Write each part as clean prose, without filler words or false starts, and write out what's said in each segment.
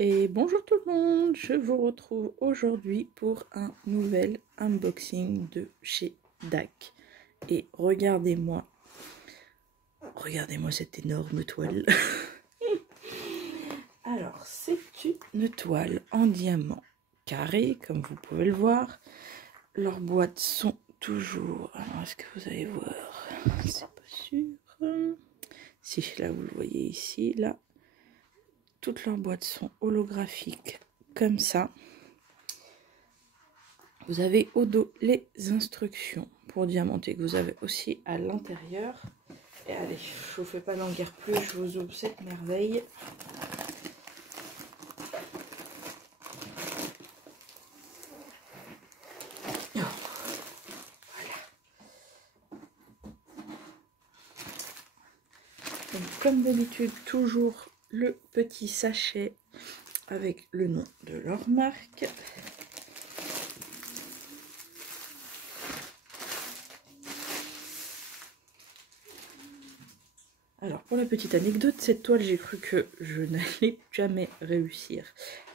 Et bonjour tout le monde, je vous retrouve aujourd'hui pour un nouvel unboxing de chez DAC. Et regardez-moi cette énorme toile. Alors, c'est une toile en diamant carré, comme vous pouvez le voir. Leurs boîtes sont toujours... Alors, est-ce que vous allez voir? C'est pas sûr. Si, là, vous le voyez ici, là. Toutes leurs boîtes sont holographiques, comme ça. Vous avez au dos les instructions pour diamanter que vous avez aussi à l'intérieur. Et allez, je vous fais pas languir plus, je vous ouvre cette merveille. Oh, voilà. Donc, comme d'habitude, toujours le petit sachet avec le nom de leur marque. Alors, pour la petite anecdote, cette toile, j'ai cru que je n'allais jamais réussir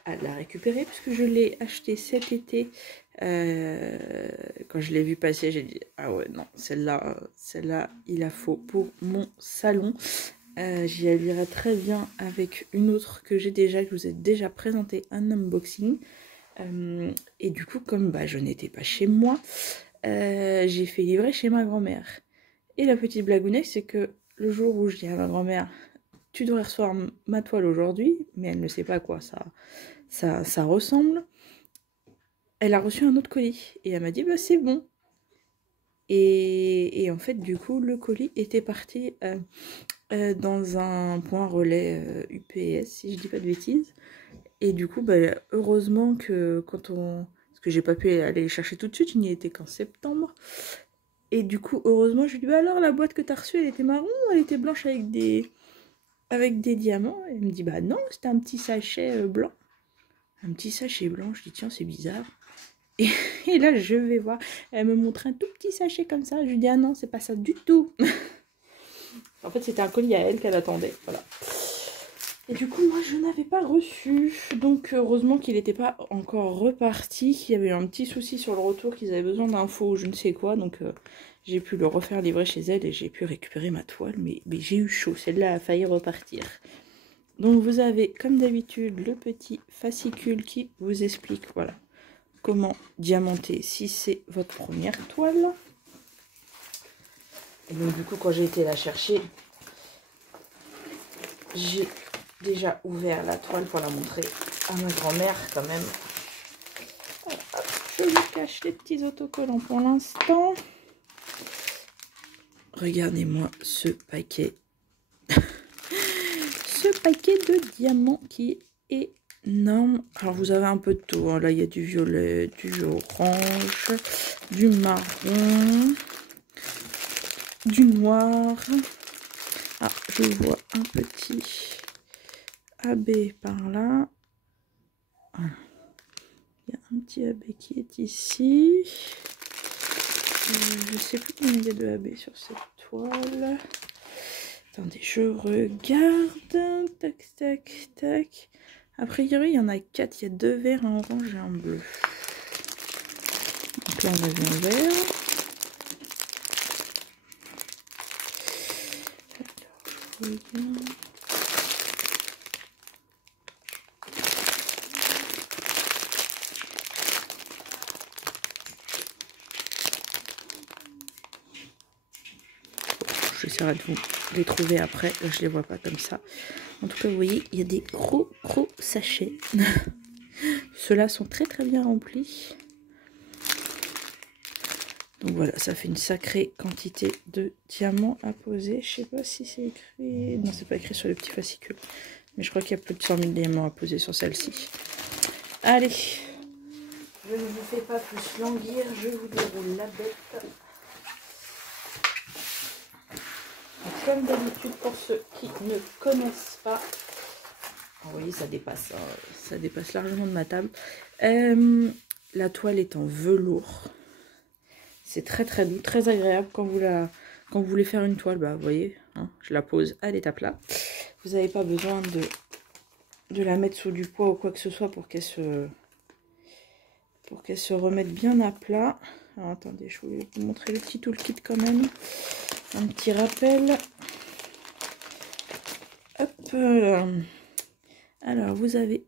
à la récupérer, puisque je l'ai achetée cet été. Quand je l'ai vue passer, j'ai dit, ah ouais, non, celle-là, il la faut pour mon salon. J'y allirai très bien avec une autre que j'ai déjà, que je vous ai déjà présenté un unboxing. Et du coup, comme je n'étais pas chez moi, j'ai fait livrer chez ma grand-mère. Et la petite blagounette, c'est que le jour où je dis à ma grand-mère, tu devrais recevoir ma toile aujourd'hui, mais elle ne sait pas à quoi ça ressemble, elle a reçu un autre colis. Et elle m'a dit, bah c'est bon. Et en fait, du coup, le colis était parti dans un point relais UPS, si je dis pas de bêtises. Et du coup, heureusement que quand on... Parce que j'ai pas pu aller les chercher tout de suite, il n'y était qu'en septembre. Et du coup, heureusement, je lui dis, bah alors, la boîte que t'as reçue, elle était marron, elle était blanche avec des diamants. Et elle me dit, bah non, c'était un petit sachet blanc. Un petit sachet blanc. Je dis, tiens, c'est bizarre. Et là, je vais voir. Elle me montre un tout petit sachet comme ça. Je lui dis, ah non, c'est pas ça du tout. En fait, c'était un colis à elle qu'elle attendait. Voilà. Et du coup, moi, je n'avais pas reçu. Donc, heureusement qu'il n'était pas encore reparti. Qu'il y avait eu un petit souci sur le retour, qu'ils avaient besoin d'infos ou je ne sais quoi. Donc, j'ai pu le refaire livrer chez elle et j'ai pu récupérer ma toile. Mais j'ai eu chaud. Celle-là a failli repartir. Donc, vous avez, comme d'habitude, le petit fascicule qui vous explique, voilà, comment diamanter si c'est votre première toile. Et donc, du coup, quand j'ai été la chercher, j'ai déjà ouvert la toile pour la montrer à ma grand-mère quand même. Alors, hop, je lui cache les petits autocollants pour l'instant. Regardez-moi ce paquet. Ce paquet de diamants qui est énorme. Alors vous avez un peu de tout. Hein. Là, il y a du violet, du orange, du marron, du noir. Ah, je vois un petit AB par là. Voilà. Il y a un petit AB qui est ici. Je ne sais plus combien il y a de AB sur cette toile. Attendez, je regarde. Tac, tac, tac. A priori, il y en a 4. Il y a 2 verts, un orange et un bleu. Donc là, on a vu un vert. Alors, je regarde. J'essaierai de vous les trouver après. Je les vois pas comme ça. En tout cas, vous voyez, il y a des gros sachets. Ceux-là sont très bien remplis. Donc voilà, ça fait une sacrée quantité de diamants à poser. Je sais pas si c'est écrit... Non, c'est pas écrit sur le petit fascicule. Mais je crois qu'il y a plus de 100 000 diamants à poser sur celle-ci. Allez, je ne vous fais pas plus languir. Je vous déroule la bête. Comme d'habitude, pour ceux qui ne connaissent pas, vous voyez, ça dépasse largement de ma table. La toile est en velours. C'est très doux, très agréable quand vous voulez faire une toile. Vous voyez, hein, je la pose à l'étape là. Vous n'avez pas besoin de de la mettre sous du poids ou quoi que ce soit pour qu'elle se remette bien à plat. Alors attendez, je voulais vous montrer le petit toolkit quand même. Un petit rappel. Hop. Alors vous avez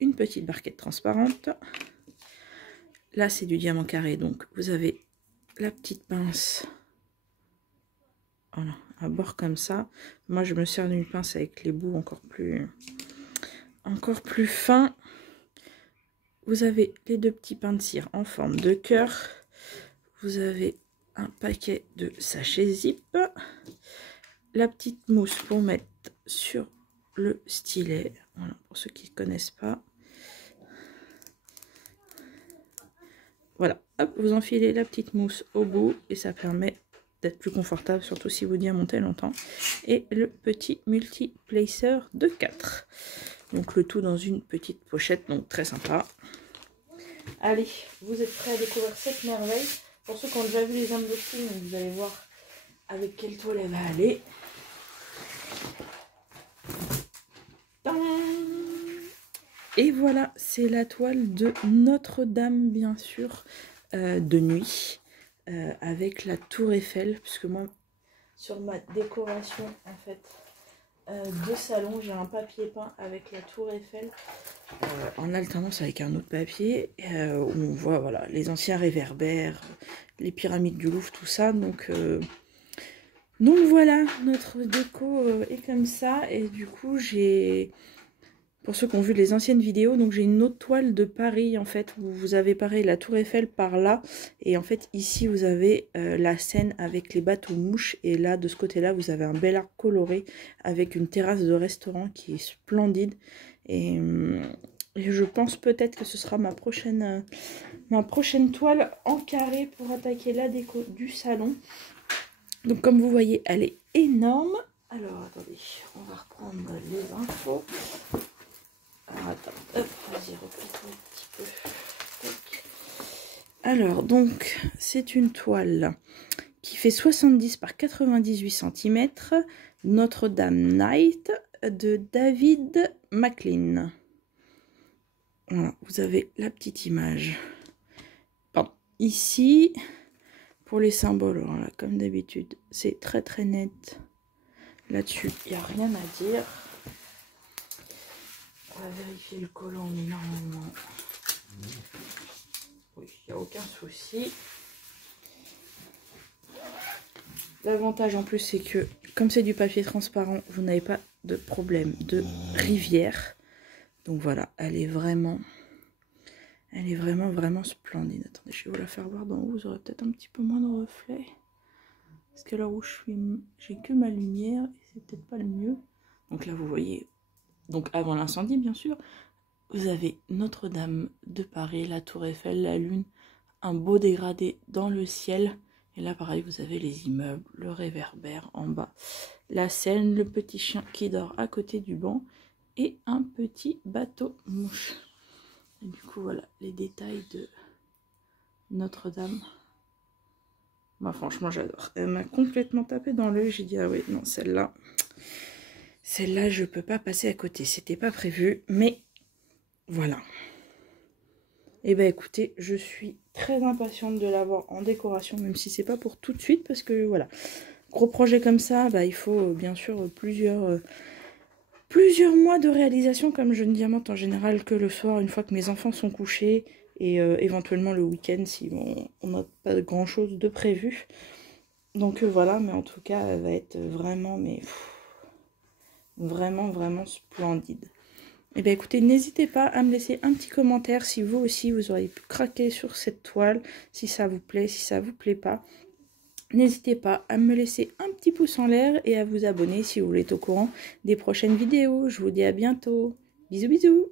une petite barquette transparente. Là c'est du diamant carré, donc vous avez la petite pince. Voilà, à bord comme ça. Moi je me sers d'une pince avec les bouts encore plus fins. Vous avez les deux petits pains de cire en forme de cœur. Vous avez un paquet de sachets zip. La petite mousse pour mettre sur le stylet. Voilà, pour ceux qui ne connaissent pas. Voilà, hop, vous enfilez la petite mousse au bout et ça permet d'être plus confortable, surtout si vous diamantez longtemps. Et le petit multi-placer de 4. Donc le tout dans une petite pochette, donc très sympa. Allez, vous êtes prêts à découvrir cette merveille. Pour ceux qui ont déjà vu les unboxings, vous allez voir avec quelle toile elle va aller. Et voilà, c'est la toile de Notre-Dame, bien sûr, de nuit, avec la tour Eiffel, puisque moi, sur ma décoration, en fait, de salon, j'ai un papier peint avec la tour Eiffel, en alternance avec un autre papier, où on voit voilà, les anciens réverbères, les pyramides du Louvre, tout ça, donc voilà, notre déco est comme ça, et du coup, pour ceux qui ont vu les anciennes vidéos, donc j'ai une autre toile de Paris en fait, où vous avez pareil la tour Eiffel par là, et en fait ici vous avez la Seine avec les bateaux mouches, et là de ce côté là vous avez un bel arc coloré avec une terrasse de restaurant qui est splendide, et je pense peut-être que ce sera ma prochaine toile en carré pour attaquer la déco du salon. Donc comme vous voyez elle est énorme. Alors attendez, on va reprendre les infos. Alors, attends, hop, vas-y, replie-toi un petit peu. Tac. Alors, donc, c'est une toile qui fait 70 par 98 cm, Notre-Dame Night de David McLean. Voilà, vous avez la petite image. Bon, ici, pour les symboles, alors là, comme d'habitude, c'est très très net. Là-dessus, il n'y a rien à dire. On va vérifier le collant, mais normalement, oui, il n'y a aucun souci. L'avantage en plus, c'est que comme c'est du papier transparent, vous n'avez pas de problème de rivière. Donc voilà, elle est vraiment splendide. Attendez, je vais vous la faire voir d'en haut, vous aurez peut-être un petit peu moins de reflets. Parce que là où je suis, j'ai que ma lumière et c'est peut-être pas le mieux. Donc là, vous voyez. Donc avant l'incendie, bien sûr, vous avez Notre-Dame de Paris, la tour Eiffel, la lune, un beau dégradé dans le ciel. Et là, pareil, vous avez les immeubles, le réverbère en bas, la Seine, le petit chien qui dort à côté du banc et un petit bateau mouche. Et du coup, voilà les détails de Notre-Dame. Moi, franchement, j'adore. Elle m'a complètement tapé dans l'œil. J'ai dit, ah oui, non, celle-là, je peux pas passer à côté. C'était pas prévu, mais voilà. Et ben écoutez, je suis très impatiente de l'avoir en décoration, même si c'est pas pour tout de suite, parce que voilà, gros projet comme ça, bah, il faut bien sûr plusieurs mois de réalisation, comme je ne diamante en général que le soir, une fois que mes enfants sont couchés, et éventuellement le week-end si on n'a pas grand chose de prévu. Donc voilà, mais en tout cas, elle va être vraiment, mais vraiment splendide. Et bien écoutez, n'hésitez pas à me laisser un petit commentaire si vous aussi vous auriez pu craquer sur cette toile, si ça vous plaît, si ça vous plaît pas. N'hésitez pas à me laisser un petit pouce en l'air et à vous abonner si vous voulez être au courant des prochaines vidéos. Je vous dis à bientôt. Bisous bisous.